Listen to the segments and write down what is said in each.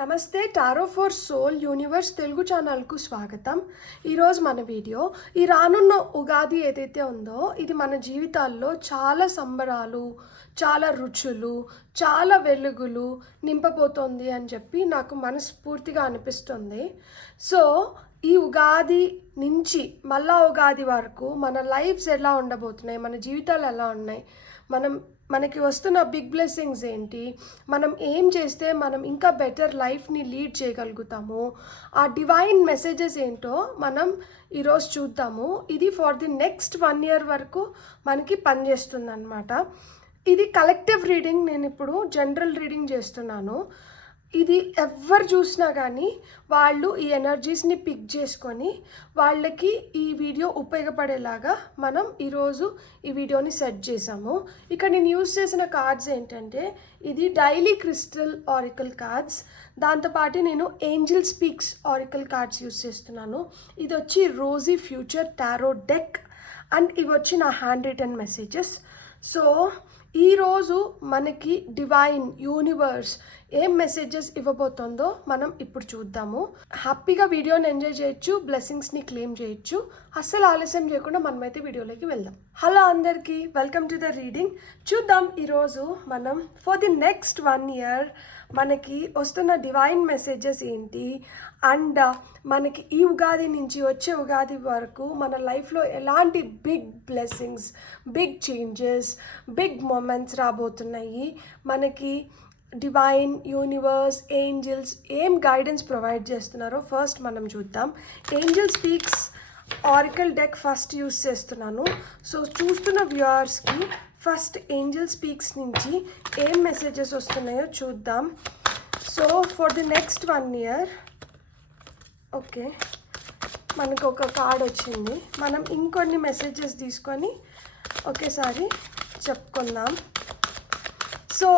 నమస్తే. Tarot for soul universe Telugu ఛానల్కు స్వాగతం. ఈరోజు మన వీడియో ఈ రానున్న ఉగాది ఏదైతే ఉందో ఇది మన జీవితాల్లో చాలా సంబరాలు, చాలా రుచులు, చాలా వెలుగులు నింపబోతోంది అని చెప్పి నాకు మనస్ఫూర్తిగా అనిపిస్తుంది. సో ఈ ఉగాది నుంచి మళ్ళా ఉగాది వరకు మన లైఫ్స్ ఎలా ఉండబోతున్నాయి, మన జీవితాలు ఎలా ఉన్నాయి, మనకి వస్తున్న బిగ్ బ్లెస్సింగ్స్ ఏంటి, మనం ఏం చేస్తే మనం ఇంకా బెటర్ లైఫ్ని లీడ్ చేయగలుగుతాము, ఆ డివైన్ మెసేజెస్ ఏంటో మనం ఈరోజు చూద్దాము. ఇది ఫర్ ది నెక్స్ట్ 1 year వరకు మనకి పనిచేస్తుంది అన్నమాట. ఇది కలెక్టివ్ రీడింగ్. నేను ఇప్పుడు జనరల్ రీడింగ్ చేస్తున్నాను. ఇది ఎవరు చూసినా కానీ వాళ్ళు ఈ ఎనర్జీస్ని పిక్ చేసుకొని వాళ్ళకి ఈ వీడియో ఉపయోగపడేలాగా మనం ఈరోజు ఈ వీడియోని సెట్ చేసాము. ఇక్కడ నేను యూజ్ చేసిన కార్డ్స్ ఏంటంటే ఇది డైలీ క్రిస్టల్ ఆరికల్ కార్డ్స్, దాంతోపాటు నేను angel speaks oracle cards use చేస్తున్నాను. ఇది వచ్చి rosy future tarot deck and ఇవి వచ్చి నా హ్యాండ్ రిటన్ మెసేజెస్. సో ఈరోజు మనకి డివైన్ యూనివర్స్ ఏం మెసేజెస్ ఇవ్వబోతుందో మనం ఇప్పుడు చూద్దాము. హ్యాపీగా వీడియోని ఎంజాయ్ చేయొచ్చు, బ్లెస్సింగ్స్ని క్లెయిమ్ చేయొచ్చు. అస్సలు ఆలస్యం చేయకుండా మనమైతే వీడియోలోకి వెళ్దాం. హలో అందరికీ, వెల్కమ్ టు ద రీడింగ్. చూద్దాం ఈరోజు మనం ఫర్ ది నెక్స్ట్ 1 year మనకి వస్తున్న డివైన్ మెసేజెస్ ఏంటి అండ్ మనకి ఈ ఉగాది నుంచి వచ్చే ఉగాది వరకు మన లైఫ్లో ఎలాంటి big blessings, big changes, big moments రాబోతున్నాయి, మనకి డివైన్ యూనివర్స్ ఏంజల్స్ ఏం గైడెన్స్ ప్రొవైడ్ చేస్తున్నారో ఫస్ట్ మనం చూద్దాం. Angel speaks oracle deck first use చేస్తున్నాను. సో చూస్తున్న వ్యూవర్స్కి ఫస్ట్ ఏంజల్ స్పీక్స్ నుంచి ఏం మెసేజెస్ వస్తున్నాయో చూద్దాం. So for the next 1 year okay, మనకు ఒక కార్డ్ వచ్చింది. మనం ఇంకొన్ని మెసేజెస్ తీసుకొని ఒకేసారి చెప్పుకుందాం. సో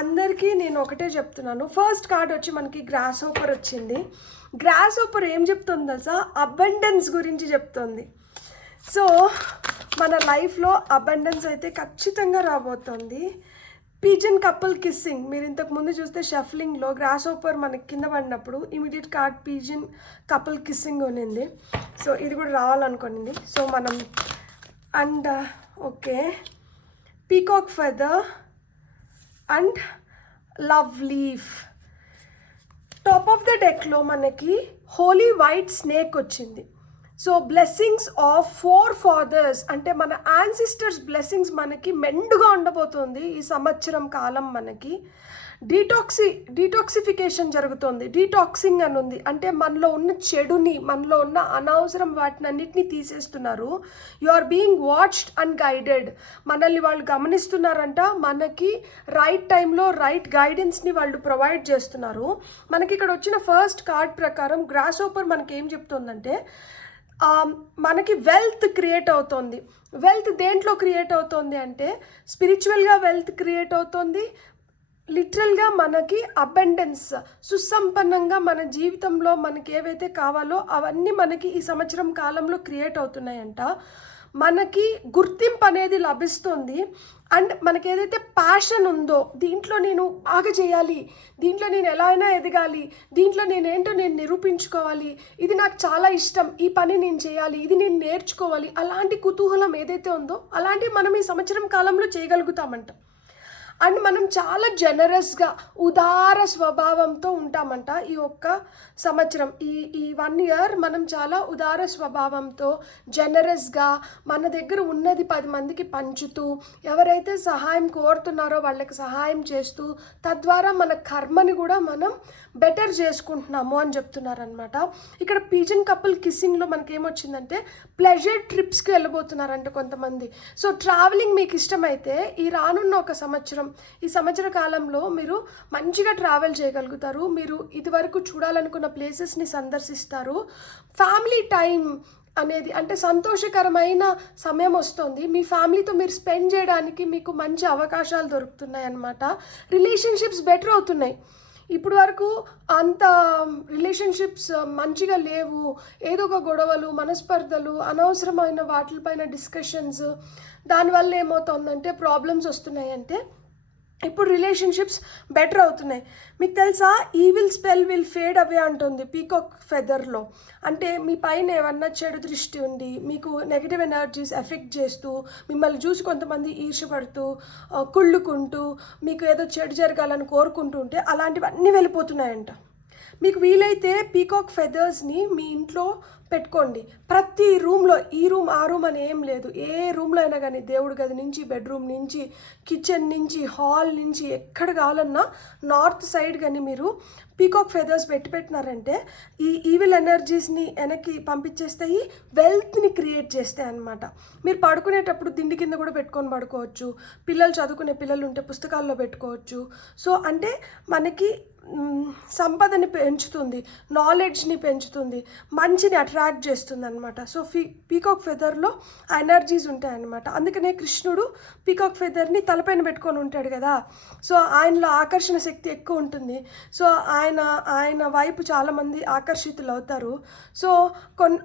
అందరికీ నేను ఒకటే చెప్తున్నాను. ఫస్ట్ కార్డ్ వచ్చి మనకి గ్రాస్ హోపర్ వచ్చింది. గ్రాస్ హోపర్ ఏం చెప్తుంది తెలుసా? అబండెన్స్ గురించి చెప్తుంది. సో మన లైఫ్లో అబండెన్స్ అయితే ఖచ్చితంగా రాబోతుంది. పీజన్ కపుల్ కిస్సింగ్, మీరు ఇంతకుముందు చూస్తే షఫ్లింగ్లో గ్రాస్ హోపర్ మనకి కింద పడినప్పుడు immediate card pigeon couple kissing ఉన్నింది. సో ఇది కూడా రావాలనుకునింది. సో మనం and okay, peacock feather and love leaf. Top of the డెక్లో మనకి హోలీ వైట్ స్నేక్ వచ్చింది. సో బ్లెస్సింగ్స్ ఆఫ్ 4 fathers అంటే మన యాన్సిస్టర్స్ బ్లెస్సింగ్స్ మనకి మెండుగా ఉండబోతుంది ఈ సంవత్సరం కాలం. మనకి డీటాక్సిఫికేషన్ జరుగుతుంది. డీటాక్సింగ్ అని ఉంది అంటే మనలో ఉన్న చెడుని, మనలో ఉన్న అనవసరం వాటిని అన్నిటినీ తీసేస్తున్నారు. You are being watched and guided. మనల్ని వాళ్ళు గమనిస్తున్నారంట. మనకి రైట్ టైంలో రైట్ గైడెన్స్ని వాళ్ళు ప్రొవైడ్ చేస్తున్నారు. మనకి ఇక్కడ వచ్చిన ఫస్ట్ కార్డ్ ప్రకారం గ్రాస్ హోపర్ మనకి ఏం చెప్తుందంటే మనకి వెల్త్ క్రియేట్ అవుతుంది. వెల్త్ దేంట్లో క్రియేట్ అవుతుంది అంటే స్పిరిచువల్గా వెల్త్ క్రియేట్ అవుతుంది. లిటరల్గా మనకి అబండెన్స్, సుసంపన్నంగా మన జీవితంలో మనకి ఏవైతే కావాలో అవన్నీ మనకి ఈ సంవత్సరం కాలంలో క్రియేట్ అవుతున్నాయంట. మనకి గుర్తింపు అనేది లభిస్తుంది. అండ్ మనకి ఏదైతే ప్యాషన్ ఉందో, దీంట్లో నేను బాగా చేయాలి, దీంట్లో నేను ఎలా అయినా ఎదగాలి, దీంట్లో నేనేంటో నేను నిరూపించుకోవాలి, ఇది నాకు చాలా ఇష్టం, ఈ పని నేను చేయాలి, ఇది నేను నేర్చుకోవాలి, అలాంటి కుతూహలం ఏదైతే ఉందో అలాంటివి మనం ఈ సంవత్సరం కాలంలో చేయగలుగుతామంట. అండ్ మనం చాలా జనరస్గా, ఉదార స్వభావంతో ఉంటామంట ఈ ఒక్క సంవత్సరం. ఈ 1 year మనం చాలా ఉదార స్వభావంతో, జనరస్గా మన దగ్గర ఉన్నది 10 మందికి పంచుతూ, ఎవరైతే సహాయం కోరుతున్నారో వాళ్ళకి సహాయం చేస్తూ, తద్వారా మన కర్మని కూడా మనం బెటర్ చేసుకుంటున్నాము అని చెప్తున్నారనమాట. ఇక్కడ పీజన్ కపుల్ కిస్సింగ్లో మనకి ఏమొచ్చిందంటే ప్లెజర్ ట్రిప్స్కి వెళ్ళబోతున్నారంట కొంతమంది. సో ట్రావెలింగ్ మీకు ఇష్టమైతే ఈ రానున్న ఒక సంవత్సరం, ఈ సంవత్సర కాలంలో మీరు మంచిగా ట్రావెల్ చేయగలుగుతారు. మీరు ఇదివరకు చూడాలనుకున్న ప్లేసెస్ని సందర్శిస్తారు. ఫ్యామిలీ టైం అనేది అంటే సంతోషకరమైన సమయం వస్తుంది. మీ ఫ్యామిలీతో మీరు స్పెండ్ చేయడానికి మీకు మంచి అవకాశాలు దొరుకుతున్నాయి అన్నమాట. రిలేషన్షిప్స్ బెటర్ అవుతున్నాయి. ఇప్పుడు వరకు అంత రిలేషన్షిప్స్ మంచిగా లేవు. ఏదో ఒక గొడవలు, మనస్పర్ధలు, అనవసరమైన వాటిపైన డిస్కషన్స్, దానివల్ల ఏమవుతుందంటే ప్రాబ్లమ్స్ వస్తున్నాయంటే ఇప్పుడు రిలేషన్షిప్స్ బెటర్ అవుతున్నాయి. మీకు తెలుసా, ఈవిల్ స్పెల్ విల్ ఫేడ్ అవే అంటుంది పీకాక్ ఫెదర్లో. అంటే మీ పైన ఏమన్నా చెడు దృష్టి ఉండి మీకు నెగిటివ్ ఎనర్జీస్ ఎఫెక్ట్ చేస్తూ, మిమ్మల్ని చూసి కొంతమంది ఈర్షపడుతూ, కుళ్ళుకుంటూ, మీకు ఏదో చెడు జరగాలని కోరుకుంటూ ఉంటే అలాంటివన్నీ వెళ్ళిపోతున్నాయంట. మీకు వీలైతే పీకాక్ ఫెదర్స్ని మీ ఇంట్లో పెట్టుకోండి. ప్రతి రూమ్లో, ఈ రూమ్ ఆ రూమ్ అని ఏం లేదు, ఏ రూమ్లో అయినా కానీ, దేవుడి గది నుంచి, బెడ్రూమ్ నుంచి, కిచెన్ నుంచి, హాల్ నుంచి, ఎక్కడ కావాలన్నా నార్త్ సైడ్ కానీ మీరు పీకాక్ ఫెదర్స్ పెట్టినారంటే ఈ ఈవిల్ ఎనర్జీస్ని వెనక్కి పంపించేస్తాయి, వెల్త్ని క్రియేట్ చేస్తాయి అన్నమాట. మీరు పడుకునేటప్పుడు దిండి కింద కూడా పెట్టుకొని పడుకోవచ్చు. పిల్లలు చదువుకునే పిల్లలు ఉంటే పుస్తకాల్లో పెట్టుకోవచ్చు. సో అంటే మనకి సంపదని పెంచుతుంది, నాలెడ్జ్ని పెంచుతుంది, మంచిని అట్రాక్ట్ చేస్తుంది అనమాట. సో పీకాక్ ఫెదర్లో ఆ ఎనర్జీస్ ఉంటాయన్నమాట. అందుకనే కృష్ణుడు పీకాక్ ఫెదర్ని తలపైన పెట్టుకొని ఉంటాడు కదా. సో ఆయనలో ఆకర్షణ శక్తి ఎక్కువ ఉంటుంది. సో ఆయన వైపు చాలామంది ఆకర్షితులు అవుతారు. సో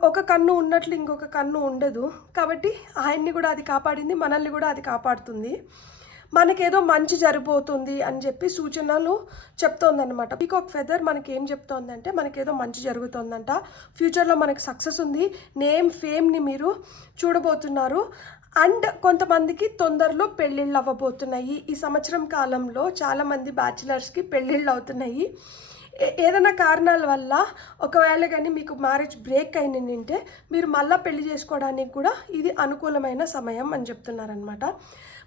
ఒక కన్ను ఉన్నట్లు ఇంకొక కన్ను ఉండదు. కాబట్టి ఆయన్ని కూడా అది కాపాడింది, మనల్ని కూడా అది కాపాడుతుంది. మనకేదో మంచి జరిగిపోతుంది అని చెప్పి సూచనలు చెప్తోందనమాట. పీకాక్ ఫెదర్ మనకి ఏం చెప్తోందంటే మనకేదో మంచి జరుగుతుందంట, ఫ్యూచర్లో మనకి సక్సెస్ ఉంది, నేమ్ ఫేమ్ని మీరు చూడబోతున్నారు. అండ్ కొంతమందికి తొందరలో పెళ్ళిళ్ళు అవ్వబోతున్నాయి. ఈ సంవత్సరం కాలంలో చాలామంది బ్యాచిలర్స్కి పెళ్ళిళ్ళు అవుతున్నాయి. ఏదైనా కారణాల వల్ల ఒకవేళ కానీ మీకు మ్యారేజ్ బ్రేక్ అయినంటే మీరు మళ్ళీ పెళ్లి చేసుకోవడానికి కూడా ఇది అనుకూలమైన సమయం అని చెప్తున్నారనమాట.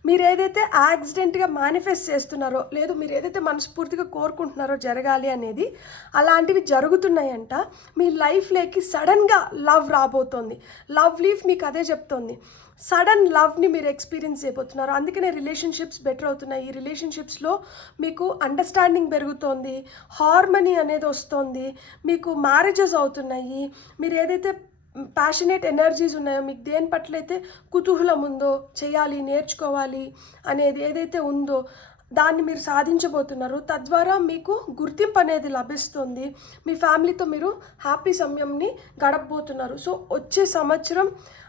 మీరు ఏదైతే యాక్సిడెంట్గా మేనిఫెస్ట్ చేస్తున్నారో, లేదు మీరు ఏదైతే మనస్ఫూర్తిగా కోరుకుంటున్నారో జరగాలి అనేది, అలాంటివి జరుగుతున్నాయంట. మీ లైఫ్లోకి సడన్గా లవ్ రాబోతోంది. లవ్ లీఫ్ మీకు అదే చెప్తోంది, సడన్ లవ్ని మీరు ఎక్స్పీరియన్స్ చేయబోతున్నారు. అందుకనే రిలేషన్షిప్స్ బెటర్ అవుతున్నాయి. ఈ రిలేషన్షిప్స్లో మీకు అండర్స్టాండింగ్ పెరుగుతోంది, హార్మనీ అనేది వస్తుంది, మీకు మ్యారేజెస్ అవుతున్నాయి. మీరు ఏదైతే ప్యాషనేట్ ఎనర్జీస్ ఉన్నాయో, మీకు దేని పట్ల అయితే కుతూహలం ఉందో, చేయాలి, నేర్చుకోవాలి అనేది ఏదైతే ఉందో దాన్ని మీరు సాధించబోతున్నారు. తద్వారా మీకు గుర్తింపు అనేది లభిస్తుంది. మీ ఫ్యామిలీతో మీరు హ్యాపీ సమయంని గడపబోతున్నారు. సో వచ్చే సంవత్సరం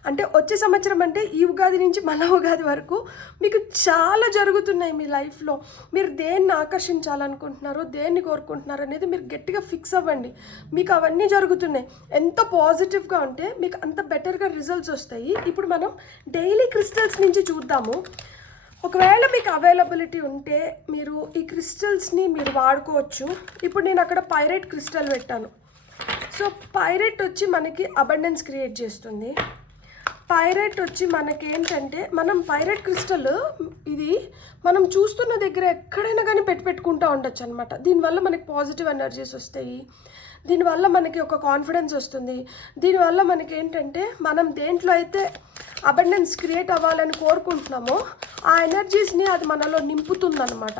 అంటే ఈ ఉగాది నుంచి మళ్ళా ఉగాది వరకు మీకు చాలా జరుగుతున్నాయి మీ లైఫ్లో. మీరు దేన్ని ఆకర్షించాలనుకుంటున్నారో, దేన్ని కోరుకుంటున్నారో అనేది మీరు గట్టిగా ఫిక్స్ అవ్వండి. మీకు అవన్నీ జరుగుతున్నాయి. ఎంత పాజిటివ్గా ఉంటే మీకు అంత బెటర్గా రిజల్ట్స్ వస్తాయి. ఇప్పుడు మనం డైలీ క్రిస్టల్స్ నుంచి చూద్దాము. ఒకవేళ మీకు అవైలబిలిటీ ఉంటే మీరు ఈ క్రిస్టల్స్ని మీరు వాడుకోవచ్చు. ఇప్పుడు నేను అక్కడ పైరేట్ క్రిస్టల్ పెట్టాను. సో పైరేట్ వచ్చి మనకి అబండెన్స్ క్రియేట్ చేస్తుంది. పైరేట్ వచ్చి మనకి ఏంటంటే, మనం పైరేట్ క్రిస్టల్ ఇది మనం చూస్తున్న దగ్గర ఎక్కడైనా కానీ పెట్టుకుంటూ ఉండొచ్చు అనమాట. దీనివల్ల మనకి పాజిటివ్ ఎనర్జీస్ వస్తాయి. దీనివల్ల మనకి ఒక కాన్ఫిడెన్స్ వస్తుంది. దీనివల్ల మనకి ఏంటంటే, మనం దేంట్లో అయితే అబండెన్స్ క్రియేట్ అవ్వాలని కోరుకుంటున్నామో ఆ ఎనర్జీస్ని అది మనలో నింపుతుందన్నమాట.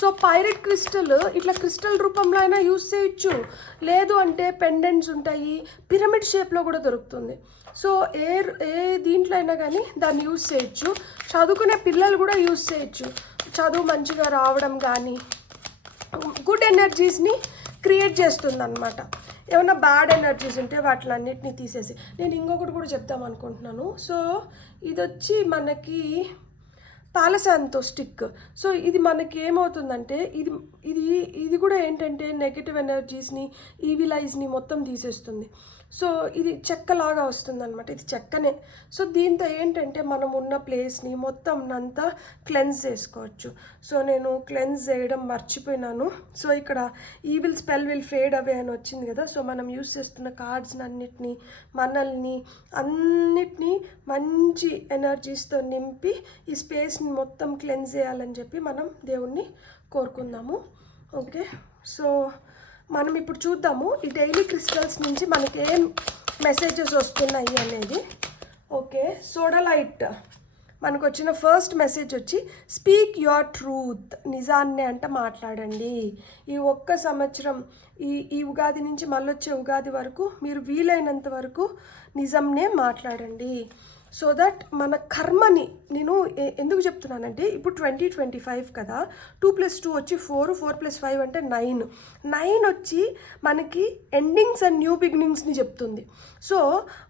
సో పైరేట్ క్రిస్టల్ ఇట్లా క్రిస్టల్ రూపంలో అయినా యూస్ చేయొచ్చు, లేదు అంటే పెండెంట్స్ ఉంటాయి, పిరమిడ్ షేప్లో కూడా దొరుకుతుంది. సో ఏ దీంట్లో అయినా కానీ దాన్ని యూస్ చేయొచ్చు. చదువుకునే పిల్లలు కూడా యూస్ చేయొచ్చు. చదువు మంచిగా రావడం కానీ గుడ్ ఎనర్జీస్ని క్రియేట్ చేస్తుంది అనమాట. ఏమైనా బ్యాడ్ ఎనర్జీస్ ఉంటే వాటిలన్నిటిని తీసేసి, నేను ఇంకొకటి కూడా చెప్తాం అనుకుంటున్నాను. సో ఇది వచ్చి మనకి పాలశాంతో స్టిక్. సో ఇది మనకి ఏమవుతుందంటే, ఇది కూడా ఏంటంటే నెగటివ్ ఎనర్జీస్ని, ఈవిల్ ఐస్ని మొత్తం తీసేస్తుంది. సో ఇది చెక్కలాగా వస్తుందన్నమాట. ఇది చెక్కనే. సో దీంతో ఏంటంటే మనం ఉన్న ప్లేస్ని మొత్తం అంతా క్లెన్స్ చేసుకోవచ్చు. సో నేను క్లెన్స్ చేయడం మర్చిపోయినాను. సో ఇక్కడ ఈవిల్ స్పెల్ విల్ ఫేడ్ అవే అని వచ్చింది కదా. సో మనం యూస్ చేస్తున్న కార్డ్స్ అన్నిటినీ, మనల్ని అన్నిటినీ మంచి ఎనర్జీస్తో నింపి ఈ స్పేస్ని మొత్తం క్లెన్స్ చేయాలని చెప్పి మనం దేవుణ్ణి కోరుకుందాము. ఓకే, సో మనం ఇప్పుడు చూద్దాము ఈ డైలీ క్రిస్టల్స్ నుంచి మనకి ఏం మెసేజెస్ వస్తున్నాయి అనేది. ఓకే, సోడలైట్ మనకు వచ్చిన ఫస్ట్ మెసేజ్ వచ్చి, స్పీక్ యువర్ ట్రూత్. నిజాన్నే అంటే మాట్లాడండి. ఈ ఒక్క సంవత్సరం, ఈ ఉగాది నుంచి మళ్ళొచ్చే ఉగాది వరకు మీరు వీలైనంత వరకు నిజంనే మాట్లాడండి. సో దట్ మన కర్మని నేను ఎందుకు చెప్తున్నానంటే ఇప్పుడు 2025 కదా, 2+2 వచ్చి 4, 4+5 అంటే 9. 9 వచ్చి మనకి ఎండింగ్స్ అండ్ న్యూ బిగినింగ్స్ని చెప్తుంది. సో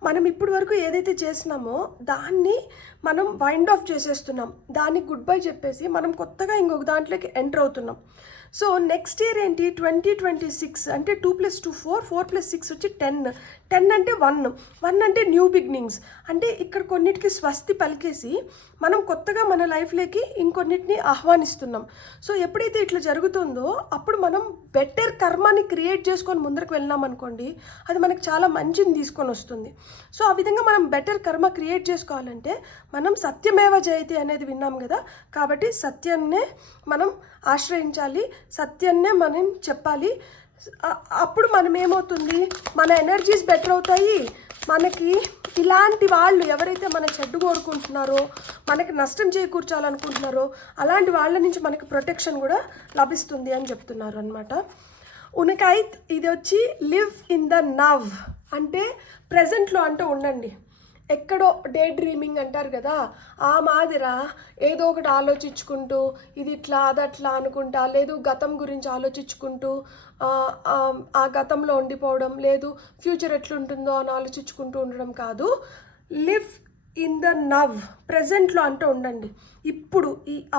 మనం ఇప్పటి వరకు ఏదైతే చేసినామో దాన్ని మనం వైండ్ ఆఫ్ చేసేస్తున్నాం, దానికి గుడ్ బై చెప్పేసి మనం కొత్తగా ఇంకొక దాంట్లోకి ఎంటర్ అవుతున్నాం. సో నెక్స్ట్ ఇయర్ ఏంటి 2026 అంటే 2+2 4, 4+6 వచ్చి 10. 10 అంటే 1 అంటే న్యూ బిగినింగ్స్. అంటే ఇక్కడ కొన్నిటికి స్వస్తి పలికేసి మనం కొత్తగా మన లైఫ్లోకి ఇంకొన్నిటిని ఆహ్వానిస్తున్నాం. సో ఎప్పుడైతే ఇట్లా జరుగుతుందో అప్పుడు మనం బెటర్ కర్మని క్రియేట్ చేసుకొని ముందరకు వెళ్ళినాం అనుకోండి, అది మనకు చాలా మంచిని తీసుకొని వస్తుంది. సో ఆ విధంగా మనం బెటర్ కర్మ క్రియేట్ చేసుకోవాలంటే మనం సత్యమేవ జయతి అనేది విన్నాం కదా, కాబట్టి సత్యాన్నే మనం ఆశ్రయించాలి, సత్యాన్నే మనం చెప్పాలి. అప్పుడు మనం ఏమవుతుంది, మన ఎనర్జీస్ బెటర్ అవుతాయి. మనకి ఇలాంటి వాళ్ళు ఎవరైతే మన చెడ్డు కోరుకుంటున్నారో, మనకి నష్టం చేకూర్చాలనుకుంటున్నారో అలాంటి వాళ్ళ నుంచి మనకి ప్రొటెక్షన్ కూడా లభిస్తుంది అని చెప్తున్నారు అనమాట. ఉనకైత్ ఇది వచ్చి లివ్ ఇన్ ద నవ్ అంటే ప్రజెంట్లో అంటూ ఉండండి. ఎక్కడో డే డ్రీమింగ్ అంటారు కదా, ఆ మాదిర ఏదో ఒకటి ఆలోచించుకుంటూ ఇది ఇట్లా అదట్లా అనుకుంటా, లేదు గతం గురించి ఆలోచించుకుంటూ ఆ గతంలో ఉండిపోవడం, లేదు ఫ్యూచర్ ఎట్లుంటుందో అని ఆలోచించుకుంటూ ఉండడం కాదు. లివ్ ఇన్ ద నవ్ ప్రజెంట్లో అంటూ ఉండండి.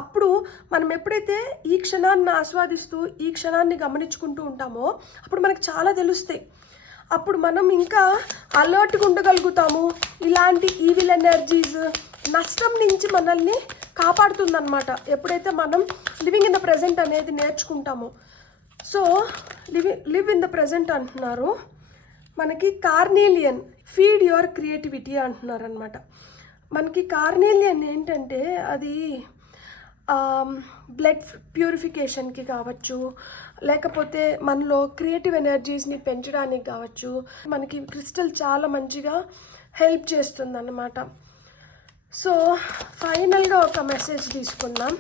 అప్పుడు మనం ఎప్పుడైతే ఈ క్షణాన్ని ఆస్వాదిస్తూ ఈ క్షణాన్ని గమనించుకుంటూ ఉంటామో అప్పుడు మనకు చాలా తెలుస్తాయి. అప్పుడు మనం ఇంకా అలర్ట్గా ఉండగలుగుతాము. ఇలాంటి ఈవిల్ ఎనర్జీస్ నష్టం నుంచి మనల్ని కాపాడుతుందన్నమాట ఎప్పుడైతే మనం లివింగ్ ఇన్ ద ప్రజెంట్ అనేది నేర్చుకుంటామో. So live in the present అంటున్నారు. మనకి కార్నీలియన్ ఫీడ్ యువర్ క్రియేటివిటీ అంటున్నారు అనమాట. మనకి కార్నీలియన్ ఏంటంటే అది బ్లడ్ ప్యూరిఫికేషన్కి కావచ్చు, లేకపోతే మనలో క్రియేటివ్ ఎనర్జీస్ని పెంచడానికి కావచ్చు, మనకి క్రిస్టల్ చాలా మంచిగా హెల్ప్ చేస్తుంది అన్నమాట. సో ఫైనల్గా ఒక మెసేజ్ తీసుకుందాం.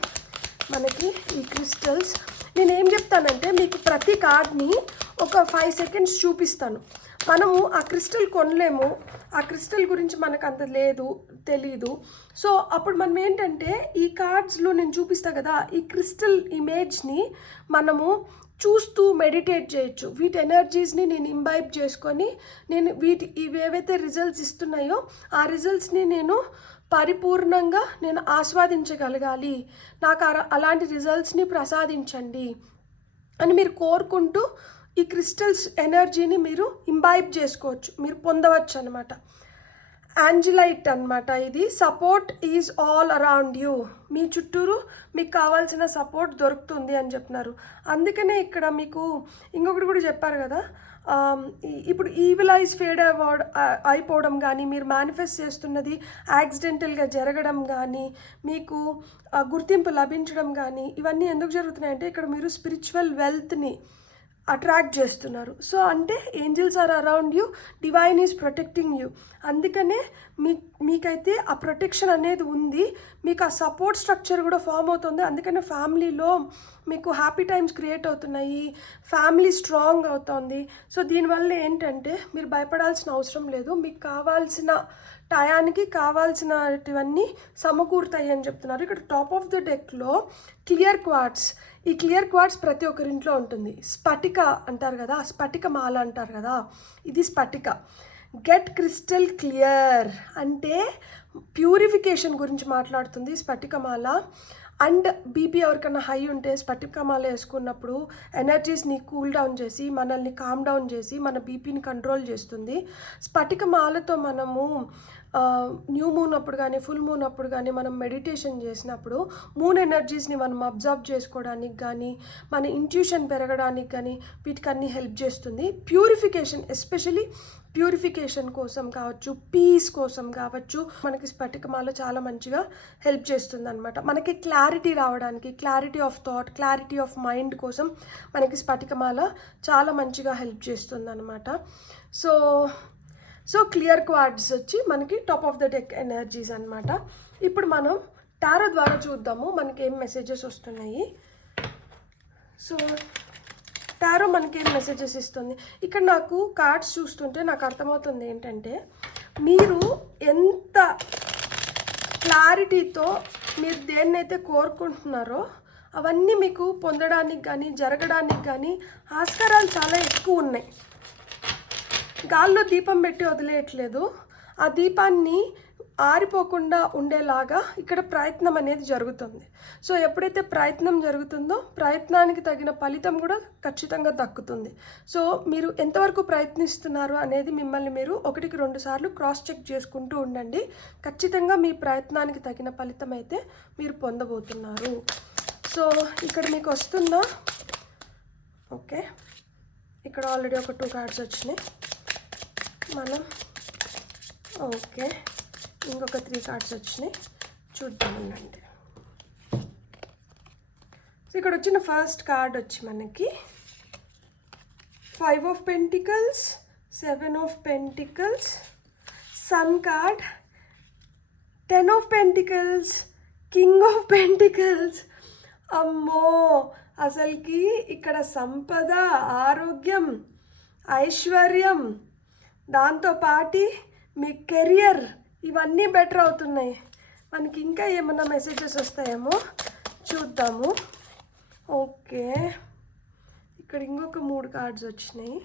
మనకి ఈ క్రిస్టల్స్ నేనేం చెప్తానంటే, మీకు ప్రతి కార్డ్ని ఒక 5 సెకండ్స్ చూపిస్తాను. మనము ఆ క్రిస్టల్ కొనలేము, ఆ క్రిస్టల్ గురించి మనకు అంత తెలీదు. సో అప్పుడు మనం ఏంటంటే ఈ కార్డ్స్లో నేను చూపిస్తాను కదా, ఈ క్రిస్టల్ ఇమేజ్ని మనము చూస్తూ మెడిటేట్ చేయొచ్చు. వీటి ఎనర్జీస్ని నేను ఇంబైబ్ చేసుకొని ఇవి ఏవైతే రిజల్ట్స్ ఇస్తున్నాయో ఆ రిజల్ట్స్ని నేను పరిపూర్ణంగా నేను ఆస్వాదించగలగాలి, నాకు అలాంటి రిజల్ట్స్ని ప్రసాదించండి అని మీరు కోరుకుంటూ ఈ క్రిస్టల్స్ ఎనర్జీని మీరు ఇంబైబ్ చేసుకోవచ్చు, మీరు పొందవచ్చు అనమాట. యాంజిలైట్ అనమాట ఇది. Support is all around you, మీ చుట్టూరు మీకు కావాల్సిన సపోర్ట్ దొరుకుతుంది అని చెప్తున్నారు. అందుకనే ఇక్కడ మీకు ఇంకొకటి కూడా చెప్పారు కదా, ఇప్పుడు ఈవిల్ ఐస్ ఫేడ్ అయిపోవడం కానీ, మీరు మేనిఫెస్ట్ చేస్తున్నది యాక్సిడెంటల్గా జరగడం కానీ, మీకు గుర్తింపు లభించడం కానీ, ఇవన్నీ ఎందుకు జరుగుతున్నాయంటే ఇక్కడ మీరు స్పిరిచువల్ వెల్త్ని అట్రాక్ట్ చేస్తున్నారు. సో అంటే angels are around you, divine is protecting you. అందుకనే మీకైతే ఆ ప్రొటెక్షన్ అనేది ఉంది, మీకు ఆ సపోర్ట్ స్ట్రక్చర్ కూడా ఫామ్ అవుతుంది. అందుకనే ఫ్యామిలీలో మీకు హ్యాపీ టైమ్స్ క్రియేట్ అవుతున్నాయి, ఫ్యామిలీ స్ట్రాంగ్ అవుతుంది. సో దీనివల్ల ఏంటంటే మీరు భయపడాల్సిన అవసరం లేదు, మీకు కావాల్సిన టయానికి కావాల్సినవన్నీ సమకూరుతాయి అని చెప్తున్నారు. ఇక్కడ టాప్ ఆఫ్ ద డెక్లో క్లియర్ క్వార్ట్స్, ఈ క్లియర్ క్వార్ట్స్ ప్రతి ఒక్కరింట్లో ఉంటుంది. స్ఫటిక అంటారు కదా, స్ఫటిక మాల అంటారు కదా, ఇది స్ఫటిక. గెట్ క్రిస్టల్ క్లియర్ అంటే ప్యూరిఫికేషన్ గురించి మాట్లాడుతుంది స్ఫటికమాల. అండ్ బీపీ ఎవరికన్నా హై ఉంటే స్ఫటికమాల వేసుకున్నప్పుడు ఎనర్జీస్ని కూల్ డౌన్ చేసి మనల్ని కామ్ డౌన్ చేసి మన బీపీని కంట్రోల్ చేస్తుంది. స్ఫటికమాలతో మనము న్యూ మూన్ అప్పుడు కానీ ఫుల్ మూన్ అప్పుడు కానీ మనం మెడిటేషన్ చేసినప్పుడు మూన్ ఎనర్జీస్ని మనం అబ్జర్వ్ చేసుకోవడానికి కానీ, మన ఇంట్యూషన్ పెరగడానికి కానీ వీటికన్నీ హెల్ప్ చేస్తుంది. ప్యూరిఫికేషన్, ఎస్పెషలీ ప్యూరిఫికేషన్ కోసం కావచ్చు, పీస్ కోసం కావచ్చు, మనకి స్ఫటికమాల చాలా మంచిగా హెల్ప్ చేస్తుంది అనమాట. మనకి క్లారిటీ రావడానికి, clarity of thought, clarity of mind కోసం మనకి స్ఫటికమాల చాలా మంచిగా హెల్ప్ చేస్తుంది అనమాట. సో క్లియర్ క్వార్ట్స్ వచ్చి మనకి top of the deck energies అనమాట. ఇప్పుడు మనం టారో ద్వారా చూద్దాము మనకి ఏం మెసేజెస్ వస్తున్నాయి. సో టారో మనకి ఏం మెసేజెస్ ఇస్తుంది. ఇక్కడ నాకు కార్డ్స్ చూస్తుంటే నాకు అర్థమవుతుంది ఏంటంటే, మీరు ఎంత క్లారిటీతో మీరు దేన్నైతే కోరుకుంటున్నారో అవన్నీ మీకు పొందడానికి కానీ జరగడానికి కానీ ఆస్కారాలు చాలా ఎక్కువ ఉన్నాయి. గాల్లో దీపం పెట్టి వదిలేయట్లేదు, ఆ దీపాన్ని ఆరిపోకుండా ఉండేలాగా ఇక్కడ ప్రయత్నం అనేది జరుగుతుంది. సో ఎప్పుడైతే ప్రయత్నం జరుగుతుందో ప్రయత్నానికి తగిన ఫలితం కూడా ఖచ్చితంగా దక్కుతుంది. సో మీరు ఎంతవరకు ప్రయత్నిస్తున్నారు అనేది మిమ్మల్ని మీరు 1-2 సార్లు క్రాస్ చెక్ చేసుకుంటూ ఉండండి. ఖచ్చితంగా మీ ప్రయత్నానికి తగిన ఫలితం అయితే మీరు పొందబోతున్నారు. సో ఇక్కడ మీకు వస్తుందా? ఓకే, ఇక్కడ ఆల్రెడీ ఒక 2 కార్డ్స్ వచ్చినాయి. మనం ఓకే, ఇంకొక 3 కార్డ్స్ వచ్చినాయి, చూద్దామండి. సో ఇక్కడ వచ్చిన ఫస్ట్ కార్డ్ వచ్చి మనకి 5 of pentacles, 7 of pentacles, sun card, 10 of pentacles, king of pentacles. అమ్మో, అసలుకి ఇక్కడ సంపద, ఆరోగ్యం, ఐశ్వర్యం, దాంతోపాటి మీ కెరియర్ ఇవన్నీ బెటర్ అవుతున్నాయి. మనకి ఇంకా ఏమన్నా మెసేజెస్ వస్తాయేమో చూద్దాము. ఓకే, ఇక్కడ ఇంకొక 3 కార్డ్స్ వచ్చినాయి,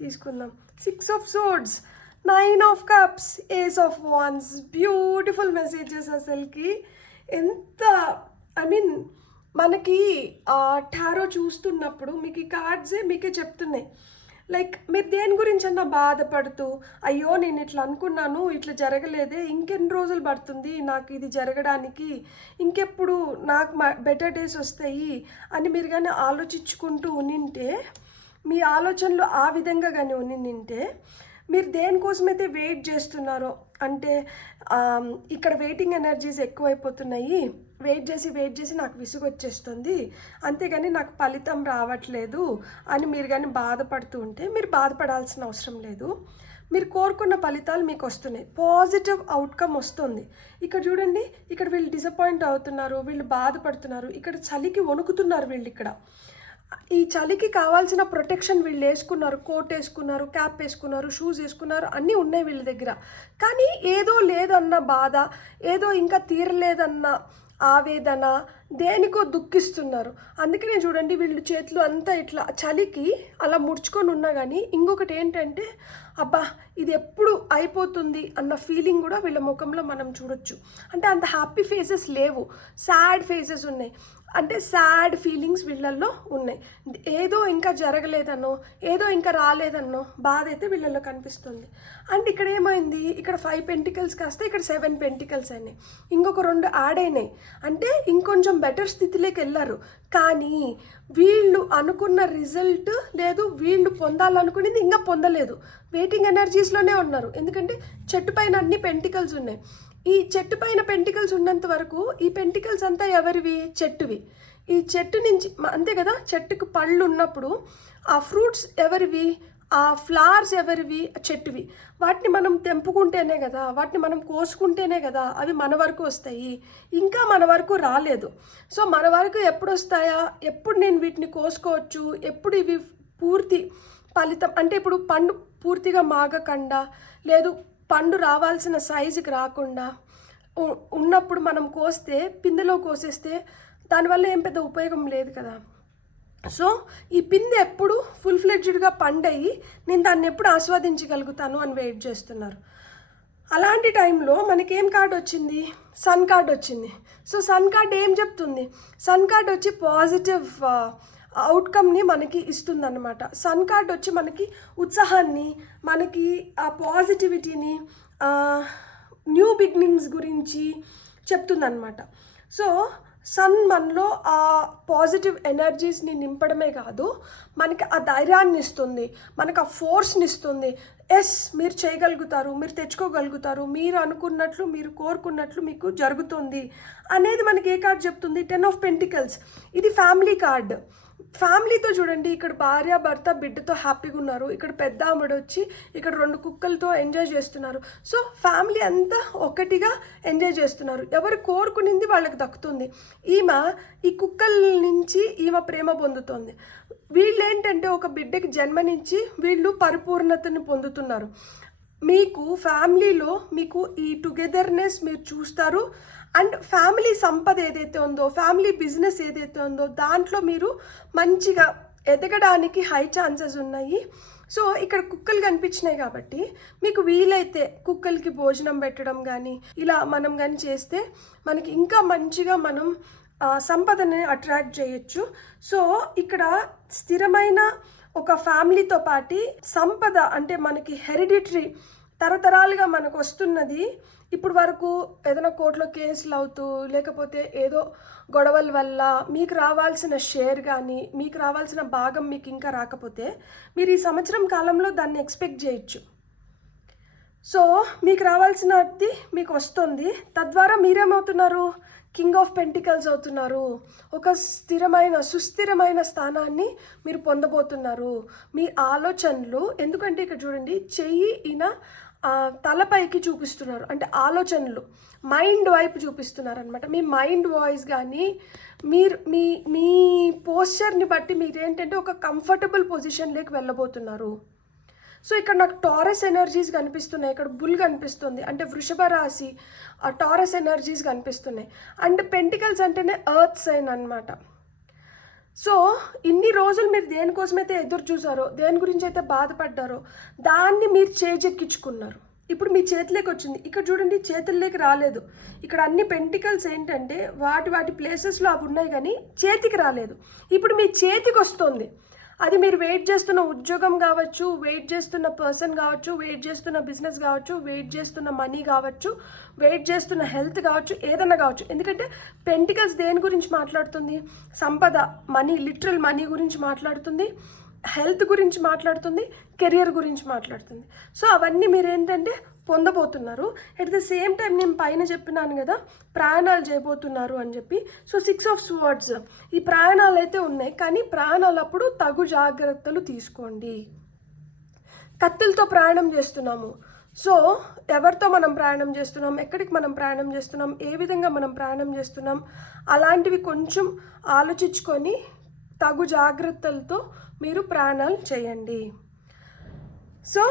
తీసుకుందాం. 6 of swords, 9 of cups, ace of wands. Beautiful messages. అసలుకి ఎంత మనకి టారో చూస్తున్నప్పుడు మీకు ఈ కార్డ్సే మీకే చెప్తున్నాయి. లైక్ మీరు దేని గురించి అన్నా బాధపడుతూ, అయ్యో నేను ఇట్లా అనుకున్నాను, ఇట్లా జరగలేదే, ఇంకెన్ని రోజులు పడుతుంది నాకు ఇది జరగడానికి, ఇంకెప్పుడు నాకు బెటర్ డేస్ వస్తాయి అని మీరు కానీ ఆలోచించుకుంటూ ఉన్నింటే, మీ ఆలోచనలు ఆ విధంగా కానీ ఉన్నింటే, మీరు దేనికోసమైతే వెయిట్ చేస్తున్నారో, అంటే ఇక్కడ వెయిటింగ్ ఎనర్జీస్ ఎక్కువైపోతున్నాయి, వెయిట్ చేసి నాకు విసుగు వచ్చేస్తుంది, అంతేగాని నాకు ఫలితం రావట్లేదు అని మీరు కానీ బాధపడుతూ ఉంటే మీరు బాధపడాల్సిన అవసరం లేదు. మీరు కోరుకున్న ఫలితాలు మీకు వస్తున్నాయి, పాజిటివ్ అవుట్కమ్ వస్తుంది. ఇక్కడ చూడండి, ఇక్కడ వీళ్ళు డిసప్పాయింట్ అవుతున్నారు, వీళ్ళు బాధపడుతున్నారు, ఇక్కడ చలికి వణుకుతున్నారు వీళ్ళు. ఇక్కడ ఈ చలికి కావాల్సిన ప్రొటెక్షన్ వీళ్ళు వేసుకున్నారు, కోట్ వేసుకున్నారు, క్యాప్ వేసుకున్నారు, షూస్ వేసుకున్నారు, అన్నీ ఉన్నాయి వీళ్ళ దగ్గర. కానీ ఏదో లేదన్న బాధ, ఏదో ఇంకా తీరలేదన్న ఆవేదన, దేనికో దుఃఖిస్తున్నారు. అందుకనే చూడండి, వీళ్ళు చేతులు అంతా ఇట్లా చలికి అలా ముడుచుకొని ఉన్నా కానీ ఇంకొకటి ఏంటంటే, అబ్బా ఇది ఎప్పుడు అయిపోతుంది అన్న ఫీలింగ్ కూడా వీళ్ళ ముఖంలో మనం చూడొచ్చు. అంటే అంత హ్యాపీ ఫేసెస్ లేవు, సాడ్ ఫేసెస్ ఉన్నాయి. అంటే సాడ్ ఫీలింగ్స్ వీళ్ళల్లో ఉన్నాయి. ఏదో ఇంకా జరగలేదనో, ఏదో ఇంకా రాలేదన్నో బాధ అయితే వీళ్ళల్లో కనిపిస్తుంది. అండ్ ఇక్కడ ఏమైంది, ఇక్కడ 5 పెంటికల్స్ కాస్త ఇక్కడ 7 పెంటికల్స్ అయినాయి, ఇంకొక 2 యాడ్ అయినాయి. అంటే ఇంకొంచెం బెటర్ స్థితిలోకి వెళ్ళారు. కానీ వీళ్ళు అనుకున్న రిజల్ట్ లేదు, వీళ్ళు పొందాలనుకునేది ఇంకా పొందలేదు, వెయిటింగ్ ఎనర్జీస్లోనే ఉన్నారు. ఎందుకంటే చెట్టు పైన అన్ని పెంటికల్స్ ఉన్నాయి. ఈ చెట్టు పైన పెంటికల్స్ ఉన్నంత వరకు ఈ పెంటికల్స్ అంతా ఎవరివి? చెట్టువి. ఈ చెట్టు నుంచి అంతే కదా, చెట్టుకు పళ్ళు ఉన్నప్పుడు ఆ ఫ్రూట్స్ ఎవరివి? ఆ ఫ్లవర్స్ ఎవరివి? చెట్టువి. వాటిని మనం తెంపుకుంటేనే కదా, వాటిని మనం కోసుకుంటేనే కదా అవి మన వరకు వస్తాయి. ఇంకా మన వరకు రాలేదు. సో మన వరకు ఎప్పుడు వస్తాయా, ఎప్పుడు నేను వీటిని కోసుకోవచ్చు, ఎప్పుడు ఇవి పూర్తి ఫలితం, అంటే ఇప్పుడు పండు పూర్తిగా మాగకుండా, లేదు పండు రావాల్సిన సైజుకి రాకుండా ఉన్నప్పుడు మనం కోస్తే, పిందెలో కోసేస్తే దానివల్ల ఏం పెద్ద ఉపయోగం లేదు కదా. సో ఈ పిందె ఎప్పుడు ఫుల్ ఫ్లెడ్జ్డ్గా పండయి నేను దాన్ని ఎప్పుడు ఆస్వాదించగలుగుతాను అని వెయిట్ చేస్తున్నారు. అలాంటి టైంలో మనకేం కార్డ్ వచ్చింది? సన్ కార్డ్ వచ్చింది. సో సన్ కార్డ్ ఏం చెప్తుంది? సన్ కార్డ్ వచ్చి పాజిటివ్ అవుట్కమ్ని మనకి ఇస్తుందన్నమాట. సన్ కార్డ్ వచ్చి మనకి ఉత్సాహాన్ని, మనకి ఆ పాజిటివిటీని, న్యూ బిగినింగ్స్ గురించి చెప్తుందన్నమాట. సో సన్ మనలో ఆ పాజిటివ్ ఎనర్జీస్ని నింపడమే కాదు, మనకి ఆ ధైర్యాన్ని ఇస్తుంది, మనకు ఆ ఫోర్స్ని ఇస్తుంది. ఎస్, మీరు చేయగలుగుతారు, మీరు తెచ్చుకోగలుగుతారు, మీరు అనుకున్నట్లు, మీరు కోరుకున్నట్లు మీకు జరుగుతుంది అనేది మనకి ఏ కార్డ్ చెప్తుంది? 10 ఆఫ్ పెంటికల్స్. ఇది ఫ్యామిలీ కార్డ్. ఫ్యామిలీతో చూడండి, ఇక్కడ భార్య భర్త బిడ్డతో హ్యాపీగా ఉన్నారు, ఇక్కడ పెద్ద ఆవిడ వచ్చి ఇక్కడ 2 కుక్కలతో ఎంజాయ్ చేస్తున్నారు. సో ఫ్యామిలీ అంతా ఒకటిగా ఎంజాయ్ చేస్తున్నారు. ఎవరు కోరుకునింది వాళ్ళకి దక్కుతుంది. ఈమె ఈ కుక్కల నుంచి ఈమె ప్రేమ పొందుతోంది. వీళ్ళు ఏంటంటే ఒక బిడ్డకి జన్మనిచ్చి వీళ్ళు పరిపూర్ణతని పొందుతున్నారు. మీకు ఫ్యామిలీలో మీకు ఈ టుగెదర్నెస్ మీరు చూస్తారు. అండ్ ఫ్యామిలీ సంపద ఏదైతే ఉందో, ఫ్యామిలీ బిజినెస్ ఏదైతే ఉందో దాంట్లో మీరు మంచిగా ఎదగడానికి హై ఛాన్సెస్ ఉన్నాయి. సో ఇక్కడ కుక్కలు కనిపించినాయి కాబట్టి మీకు వీలైతే కుక్కలకి భోజనం పెట్టడం కానీ ఇలా మనం కానీ చేస్తే మనకి ఇంకా మంచిగా మనం సంపదని అట్రాక్ట్ చేయొచ్చు. సో ఇక్కడ స్థిరమైన ఒక ఫ్యామిలీతో పాటు సంపద అంటే మనకి హెరిడిటరీ తరతరాలుగా మనకు వస్తున్నది. ఇప్పుడు వరకు ఏదైనా కోర్టులో కేసులు అవుతూ లేకపోతే ఏదో గొడవల వల్ల మీకు రావాల్సిన షేర్ కానీ మీకు రావాల్సిన భాగం మీకు ఇంకా రాకపోతే మీరు ఈ సంవత్సరం కాలంలో దాన్ని ఎక్స్పెక్ట్ చేయొచ్చు. సో మీకు రావాల్సినది మీకు వస్తుంది. తద్వారా మీరేమవుతున్నారు? కింగ్ ఆఫ్ పెంటికల్స్ అవుతున్నారు. ఒక సుస్థిరమైన స్థానాన్ని మీరు పొందబోతున్నారు. మీ ఆలోచనలు, ఎందుకంటే ఇక్కడ చూడండి చెయ్యి ఈయన తలపైకి చూపిస్తున్నారు, అంటే ఆలోచనలు మైండ్ వైపు చూపిస్తున్నారు అనమాట. మీ మైండ్ వాయిస్ కానీ మీరు మీ మీ పోస్చర్ని బట్టి మీరేంటంటే ఒక కంఫర్టబుల్ పొజిషన్లోకి వెళ్ళబోతున్నారు. సో ఇక్కడ నాకు టారస్ ఎనర్జీస్ కనిపిస్తున్నాయి, ఇక్కడ బుల్ కనిపిస్తుంది, అంటే వృషభ రాశి టారస్ ఎనర్జీస్ కనిపిస్తున్నాయి. అండ్ పెంటికల్స్ అంటేనే ఎర్త్ సైన్ అనమాట. సో ఇన్ని రోజులు మీరు దేనికోసమైతే ఎదురు చూసారో, దేని గురించి అయితే బాధపడ్డారో దాన్ని మీరు చేజెక్కించుకున్నారు. ఇప్పుడు మీ చేతిలోకి వచ్చింది. ఇక్కడ చూడండి చేతుల్లోకి రాలేదు. ఇక్కడ అన్ని పెంటికల్స్ ఏంటంటే వాటి ప్లేసెస్లో అవి ఉన్నాయి కానీ చేతికి రాలేదు. ఇప్పుడు మీ చేతికి వస్తుంది. అది మీరు వెయిట్ చేస్తున్న ఉద్యోగం కావచ్చు, వెయిట్ చేస్తున్న పర్సన్ కావచ్చు, వెయిట్ చేస్తున్న బిజినెస్ కావచ్చు, వెయిట్ చేస్తున్న మనీ కావచ్చు, వెయిట్ చేస్తున్న హెల్త్ కావచ్చు, ఏదన్నా కావచ్చు. ఎందుకంటే పెంటికల్స్ దేని గురించి మాట్లాడుతుంది? సంపద, మనీ, లిటరల్ మనీ గురించి మాట్లాడుతుంది, హెల్త్ గురించి మాట్లాడుతుంది, కెరియర్ గురించి మాట్లాడుతుంది. సో అవన్నీ మీరు ఏంటంటే పొందబోతున్నారు. ఎట్ ద సేమ్ టైం నేను పైన చెప్పినాను కదా ప్రయాణాలు చేయబోతున్నారు అని చెప్పి. సో 6 of Swords, ఈ ప్రయాణాలు అయితే ఉన్నాయి కానీ ప్రయాణాలప్పుడు తగు జాగ్రత్తలు తీసుకోండి. కత్తులతో ప్రయాణం చేస్తున్నాము. సో ఎవరితో మనం ప్రయాణం చేస్తున్నాం, ఎక్కడికి మనం ప్రయాణం చేస్తున్నాం, ఏ విధంగా మనం ప్రయాణం చేస్తున్నాం, అలాంటివి కొంచెం ఆలోచించుకొని తగు జాగ్రత్తలతో మీరు ప్రయాణాలు చేయండి. సో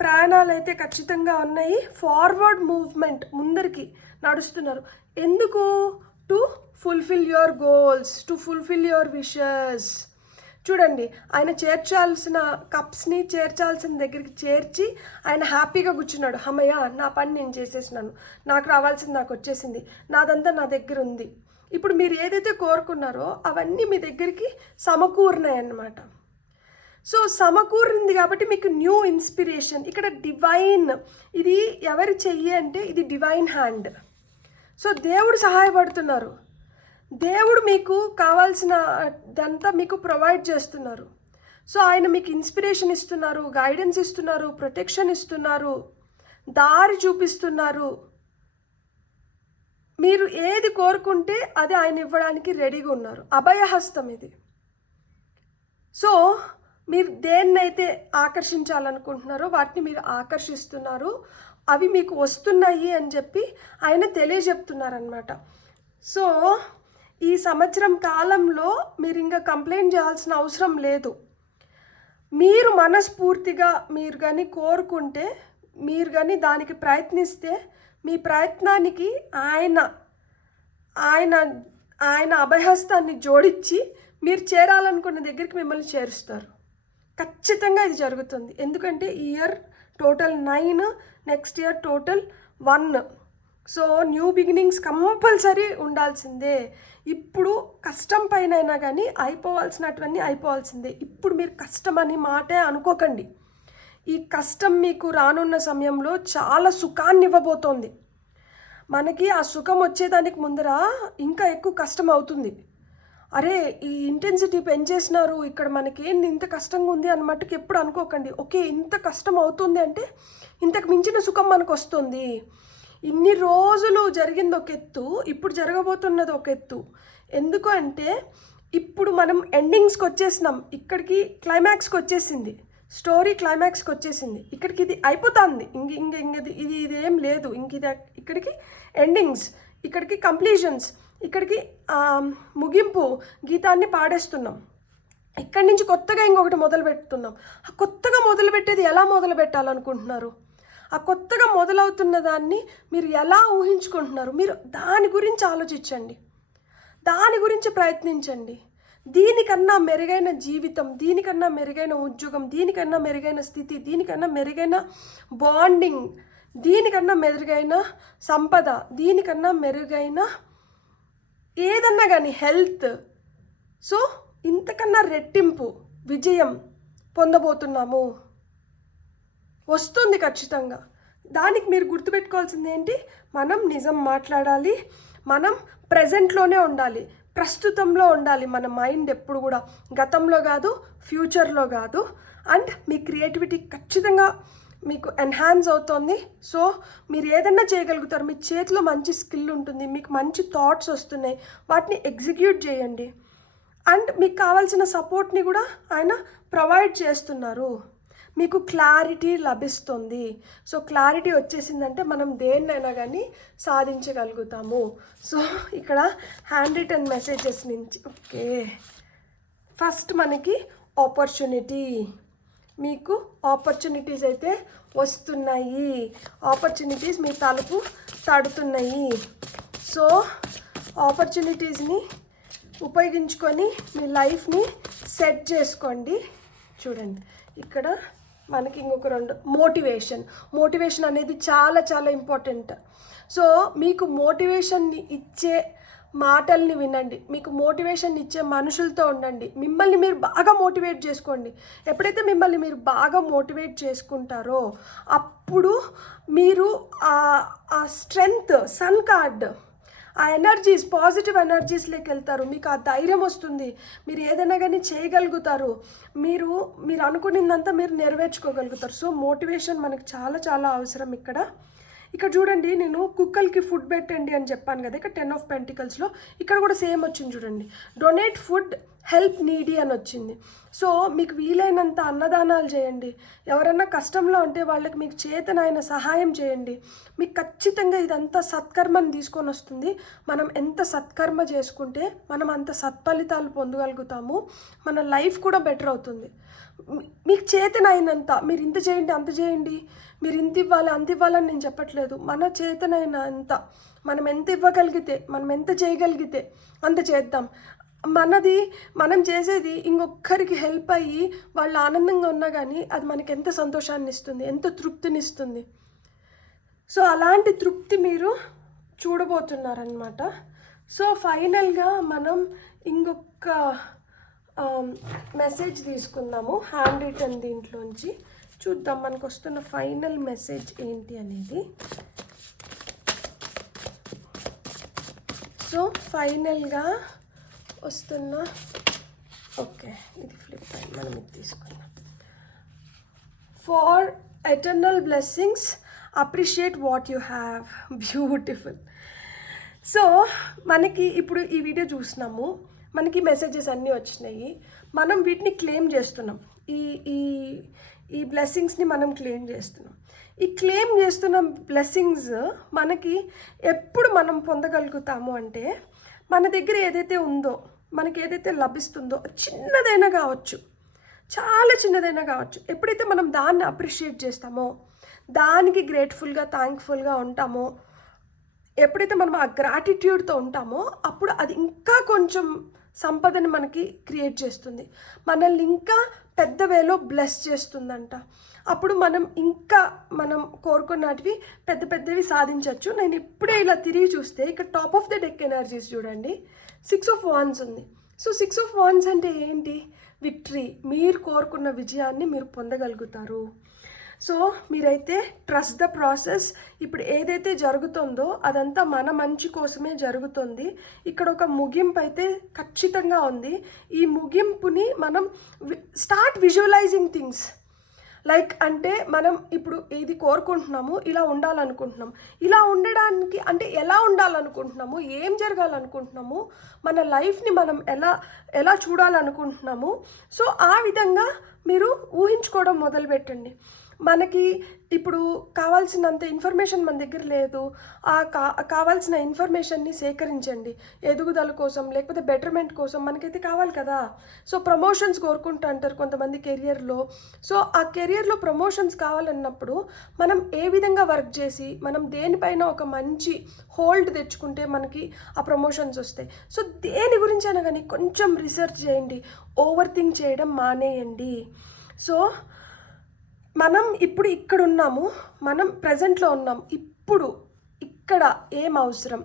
ప్రయాణాలు అయితే ఖచ్చితంగా ఉన్నాయి. ఫార్వర్డ్ మూవ్మెంట్, ముందరికి నడుస్తున్నారు. ఎందుకు? To fulfil your goals, to fulfil your wishes. చూడండి ఆయన చేర్చాల్సిన కప్స్ని చేర్చాల్సిన దగ్గరికి చేర్చి ఆయన హ్యాపీగా కూర్చున్నాడు. అమ్మయ్య నా పని నేను చేసేసినాను, నాకు రావాల్సింది నాకు వచ్చేసింది, నాదంతా నా దగ్గర ఉంది. ఇప్పుడు మీరు ఏదైతే కోరుకున్నారో అవన్నీ మీ దగ్గరికి సమకూరినాయి అన్నమాట. సో సమకూరింది కాబట్టి మీకు న్యూ ఇన్స్పిరేషన్. ఇక్కడ డివైన్, ఇది ఎవరి చెయ్యి అంటే ఇది డివైన్ హ్యాండ్. సో దేవుడు సహాయపడుతున్నారు. దేవుడు మీకు కావాల్సినదంతా మీకు ప్రొవైడ్ చేస్తున్నారు. సో ఆయన మీకు ఇన్స్పిరేషన్ ఇస్తున్నారు, గైడెన్స్ ఇస్తున్నారు, ప్రొటెక్షన్ ఇస్తున్నారు, దారి చూపిస్తున్నారు. మీరు ఏది కోరుకుంటే అది ఆయన ఇవ్వడానికి రెడీగా ఉన్నారు. అభయహస్తం ఇది. సో మీరు దేన్నైతే ఆకర్షించాలనుకుంటున్నారో వాటిని మీరు ఆకర్షిస్తున్నారు. అవి మీకు వస్తున్నాయి అని చెప్పి ఆయన తెలియజెప్తున్నారనమాట. సో ఈ సంవత్సరం కాలంలో మీరు ఇంకా కంప్లైంట్ చేయాల్సిన అవసరం లేదు. మీరు మనస్ఫూర్తిగా మీరు కానీ కోరుకుంటే, మీరు కానీ దానికి ప్రయత్నిస్తే, మీ ప్రయత్నానికి ఆయన ఆయన ఆయన అభయహస్తాన్ని జోడించి మీరు చేరాలనుకున్న దగ్గరికి మిమ్మల్ని చేరుస్తారు. ఖచ్చితంగా ఇది జరుగుతుంది. ఎందుకంటే ఈ year total 9, next year total 1. So new beginnings compulsory ఉండాల్సిందే. ఇప్పుడు కష్టం పైన అయినా కానీ అయిపోవాల్సినటువన్నీ అయిపోవాల్సిందే. ఇప్పుడు మీరు కష్టం అని మాటే అనుకోకండి. ఈ కష్టం మీకు రానున్న సమయంలో చాలా సుఖాన్ని ఇవ్వబోతోంది. మనకి ఆ సుఖం వచ్చేదానికి ముందర ఇంకా ఎక్కువ కష్టం అవుతుంది. అరే ఈ ఇంటెన్సిటీ పెంచేసినారు, ఇక్కడ మనకేంది ఇంత కష్టంగా ఉంది అన్నమాటకి ఎప్పుడు అనుకోకండి. ఓకే ఇంత కష్టం అవుతుంది అంటే ఇంతకు మించిన సుఖం మనకు వస్తుంది. ఇన్ని రోజులు జరిగింది ఒక ఎత్తు, ఇప్పుడు జరగబోతున్నది ఒక ఎత్తు. ఎందుకు అంటే ఇప్పుడు మనం ఎండింగ్స్కి వచ్చేసినాం, ఇక్కడికి క్లైమాక్స్కి వచ్చేసింది, స్టోరీ క్లైమాక్స్కి వచ్చేసింది. ఇక్కడికి ఇది అయిపోతుంది, ఇది ఏం లేదు. ఇక్కడికి ఎండింగ్స్, ఇక్కడికి కంప్లీషన్స్, ఇక్కడికి ముగింపు గీతాన్ని పాడేస్తున్నాం. ఇక్కడి నుంచి కొత్తగా ఇంకొకటి మొదలు పెడుతున్నాం. ఆ కొత్తగా మొదలుపెట్టేది ఎలా మొదలు పెట్టాలనుకుంటున్నారు? ఆ కొత్తగా మొదలవుతున్న దాన్ని మీరు ఎలా ఊహించుకుంటున్నారు, మీరు దాని గురించి ఆలోచించండి, దాని గురించి ప్రయత్నించండి. దీనికన్నా మెరుగైన జీవితం, దీనికన్నా మెరుగైన ఉద్యోగం, దీనికన్నా మెరుగైన స్థితి, దీనికన్నా మెరుగైన బాండింగ్, దీనికన్నా మెరుగైన సంపద, దీనికన్నా మెరుగైన ఏదన్నా కానీ హెల్త్, సో ఇంతకన్నా రెట్టింపు విజయం పొందబోతున్నాము. వస్తుంది ఖచ్చితంగా. దానికి మీరు గుర్తుపెట్టుకోవాల్సింది ఏంటి, మనం నిజం మాట్లాడాలి, మనం ప్రజెంట్లోనే ఉండాలి, ప్రస్తుతంలో ఉండాలి. మన మైండ్ ఎప్పుడు కూడా గతంలో కాదు, ఫ్యూచర్లో కాదు. అండ్ మీ క్రియేటివిటీ ఖచ్చితంగా మీకు ఎన్హాన్స్ అవుతుంది. సో మీరు ఏదన్నా చేయగలుగుతారు, మీ చేతిలో మంచి స్కిల్ ఉంటుంది, మీకు మంచి థాట్స్ వస్తున్నాయి, వాటిని ఎగ్జిక్యూట్ చేయండి. అండ్ మీకు కావాల్సిన సపోర్ట్ని కూడా ఆయన ప్రొవైడ్ చేస్తున్నారు. మీకు క్లారిటీ లభిస్తుంది. సో క్లారిటీ వచ్చేసిందంటే మనం దేన్నైనా కానీ సాధించగలుగుతాము. సో ఇక్కడ హ్యాండ్ రిటన్ మెసేజెస్ నుంచి ఓకే, ఫస్ట్ మనకి ఆపర్చునిటీ, మీకు ఆపర్చునిటీస్ అయితే వస్తున్నాయి, ఆపర్చునిటీస్ మీ తలుపు తడుతున్నాయి. సో ఆపర్చునిటీస్ని ఉపయోగించుకొని మీ లైఫ్ని సెట్ చేసుకోండి. చూడండి ఇక్కడ మనకి ఇంకొక రెండు, మోటివేషన్ అనేది చాలా చాలా ఇంపార్టెంట్. సో మీకు మోటివేషన్ని ఇచ్చే మాటల్ని వినండి, మీకు మోటివేషన్ ఇచ్చే మనుషులతో ఉండండి, మిమ్మల్ని మీరు బాగా మోటివేట్ చేసుకోండి. ఎప్పుడైతే మిమ్మల్ని మీరు బాగా మోటివేట్ చేసుకుంటారో అప్పుడు మీరు ఆ స్ట్రెంగ్త్, సన్ కార్డ్, ఆ ఎనర్జీస్, పాజిటివ్ ఎనర్జీస్లోకి వెళ్తారు. మీకు ఆ ధైర్యం వస్తుంది, మీరు ఏదైనా కానీ చేయగలుగుతారు, మీరు అనుకున్నదంతా మీరు నెరవేర్చుకోగలుగుతారు. సో మోటివేషన్ మనకు చాలా చాలా అవసరం. ఇక్కడ చూడండి, నేను కుక్కలకి ఫుడ్ పెట్టండి అని చెప్పాను కదా, ఇక్కడ 10 ఆఫ్ పెంటికల్స్లో ఇక్కడ కూడా సేమ్ వచ్చింది చూడండి, డొనేట్ ఫుడ్, హెల్ప్ నీడీ అని వచ్చింది. సో మీకు వీలైనంత అన్నదానాలు చేయండి, ఎవరన్నా కష్టంలో ఉంటే వాళ్ళకి మీకు చేతనైన సహాయం చేయండి. మీకు ఖచ్చితంగా ఇదంతా సత్కర్మని తీసుకొని వస్తుంది. మనం ఎంత సత్కర్మ చేసుకుంటే మనం అంత సత్ఫలితాలు పొందగలుగుతాము, మన లైఫ్ కూడా బెటర్ అవుతుంది. మీకు చేతనైనంత మీరు ఇంత చేయండి, అంత చేయండి, మీరు ఇంత ఇవ్వాలి, అంత ఇవ్వాలని నేను చెప్పట్లేదు. మన చేతనైనంత మనం ఎంత ఇవ్వగలిగితే, మనం ఎంత చేయగలిగితే అంత చేద్దాం. మనం చేసేది ఇంకొకరికి హెల్ప్ అయ్యి వాళ్ళు ఆనందంగా ఉన్నా కానీ అది మనకి ఎంత సంతోషాన్ని ఇస్తుంది, ఎంత తృప్తిని ఇస్తుంది. సో అలాంటి తృప్తి మీరు చూడబోతున్నారనమాట. సో ఫైనల్గా మనం ఇంకొక మెసేజ్ తీసుకుందాము, హ్యాండ్ రిటన్ దీంట్లోంచి చూద్దాం మనకు వస్తున్న ఫైనల్ మెసేజ్ ఏంటి అనేది. సో ఫైనల్గా వస్తున్న ఓకే, ఇది ఫ్లిప్ అయ్యి మనం ఇది తీసుకుందాం. For eternal blessings appreciate what you have. Beautiful. So మనకి ఇప్పుడు ఈ వీడియో చూసినాము, మనకి మెసేజెస్ అన్నీ వచ్చినాయి, మనం వీటిని క్లెయిమ్ చేస్తున్నాం. ఈ బ్లెస్సింగ్స్ని మనం క్లెయిమ్ చేస్తున్నాం. ఈ క్లెయిమ్ చేస్తున్న బ్లెస్సింగ్స్ మనకి ఎప్పుడు మనం పొందగలుగుతాము అంటే, మన దగ్గర ఏదైతే ఉందో, మనకి ఏదైతే లభిస్తుందో, చిన్నదైనా కావచ్చు, చాలా చిన్నదైనా కావచ్చు, ఎప్పుడైతే మనం దాన్ని అప్రిషియేట్ చేస్తామో, దానికి గ్రేట్ఫుల్గా, థ్యాంక్ఫుల్గా ఉంటామో, ఎప్పుడైతే మనం ఆ గ్రాటిట్యూడ్తో ఉంటామో అప్పుడు అది ఇంకా కొంచెం సంపదని మనకి క్రియేట్ చేస్తుంది, మనల్ని ఇంకా పెద్ద వేలో బ్లెస్ చేస్తుందంట. అప్పుడు మనం కోరుకున్నటివి పెద్ద పెద్దవి సాధించవచ్చు. నేను ఇప్పుడే ఇలా తిరిగి చూస్తే ఇక్కడ top of the deck energies చూడండి, 6 ఆఫ్ వాండ్స్ ఉంది. సో 6 ఆఫ్ వాండ్స్ అంటే ఏంటి? విక్టరీ. మీరు కోరుకున్న విజయాన్ని మీరు పొందగలుగుతారు. సో మీరైతే ట్రస్ట్ ద ప్రాసెస్. ఇప్పుడు ఏదైతే జరుగుతుందో అదంతా మన మంచి కోసమే జరుగుతుంది. ఇక్కడ ఒక ముగింపు అయితే ఖచ్చితంగా ఉంది. ఈ ముగింపుని మనం స్టార్ట్ విజువలైజింగ్ థింగ్స్ లైక్, అంటే మనం ఇప్పుడు ఇది కోరుకుంటున్నాము, ఇలా ఉండాలనుకుంటున్నాము, ఇలా ఉండడానికి అంటే ఎలా ఉండాలనుకుంటున్నాము, ఏం జరగాలనుకుంటున్నాము, మన లైఫ్ని మనం ఎలా చూడాలనుకుంటున్నాము. సో ఆ విధంగా మీరు ఊహించుకోవడం మొదలుపెట్టండి. మనకి ఇప్పుడు కావాల్సినంత ఇన్ఫర్మేషన్ మన దగ్గర లేదు. కావాల్సిన ఇన్ఫర్మేషన్ని సేకరించండి. ఎదుగుదల కోసం లేకపోతే బెటర్మెంట్ కోసం మనకైతే కావాలి కదా. సో ప్రమోషన్స్ కోరుకుంటూ అంటారు కొంతమంది కెరియర్లో. సో ఆ కెరియర్లో ప్రమోషన్స్ కావాలన్నప్పుడు మనం ఏ విధంగా వర్క్ చేసి మనం దేనిపైన ఒక మంచి హోల్డ్ తెచ్చుకుంటే మనకి ఆ ప్రమోషన్స్ వస్తాయి. సో దేని గురించి అయినా కానీ కొంచెం రీసెర్చ్ చేయండి. ఓవర్ థింక్ చేయడం మానేయండి. సో మనం ఇప్పుడు ఇక్కడ ఉన్నాము, మనం ప్రజెంట్లో ఉన్నాం. ఇప్పుడు ఇక్కడ ఏం అవసరం,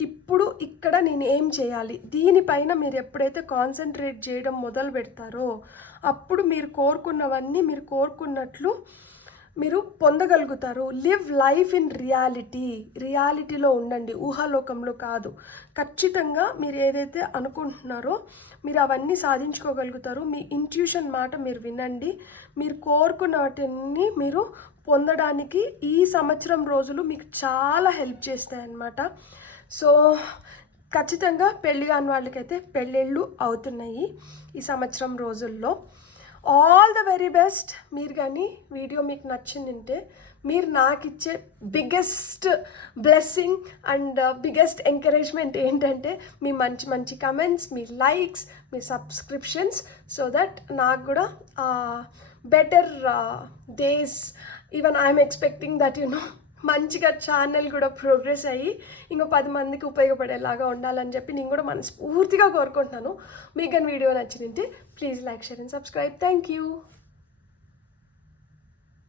ఇప్పుడు ఇక్కడ నేను ఏం చేయాలి, దీనిపైన మీరు ఎప్పుడైతే కాన్సన్ట్రేట్ చేయడం మొదలు పెడతారో అప్పుడు మీరు కోరుకున్నవన్నీ మీరు కోరుకున్నట్లు మీరు పొందగలుగుతారు. లివ్ లైఫ్ ఇన్ రియాలిటీలో ఉండండి, ఊహాలోకంలో కాదు. ఖచ్చితంగా మీరు ఏదైతే అనుకుంటున్నారో మీరు అవన్నీ సాధించుకోగలుగుతారు. మీ ఇంట్యూషన్ మాట మీరు వినండి. మీరు కోరుకున్న వాటిని మీరు పొందడానికి ఈ సంవత్సరం రోజులు మీకు చాలా హెల్ప్ చేస్తాయి అన్నమాట. సో ఖచ్చితంగా పెళ్ళి కాని వాళ్ళకైతే పెళ్ళిళ్ళు అవుతున్నాయి ఈ సంవత్సరం రోజుల్లో. All the very best. మీరు కానీ వీడియో మీకు నచ్చిందంటే మీరు నాకు ఇచ్చే biggest blessing and biggest encouragement ఏంటంటే మీ మంచి మంచి comments, me likes, me subscriptions. So that నాకు కూడా better days, even I'm expecting that మంచిగా ఛానల్ కూడా ప్రోగ్రెస్ అయ్యి ఇంకో 10 మందికి ఉపయోగపడేలాగా ఉండాలని చెప్పి నేను కూడా మనస్ఫూర్తిగా కోరుకుంటున్నాను. మీకు కానీ వీడియో నచ్చినంటే please like, share and subscribe. Thank you.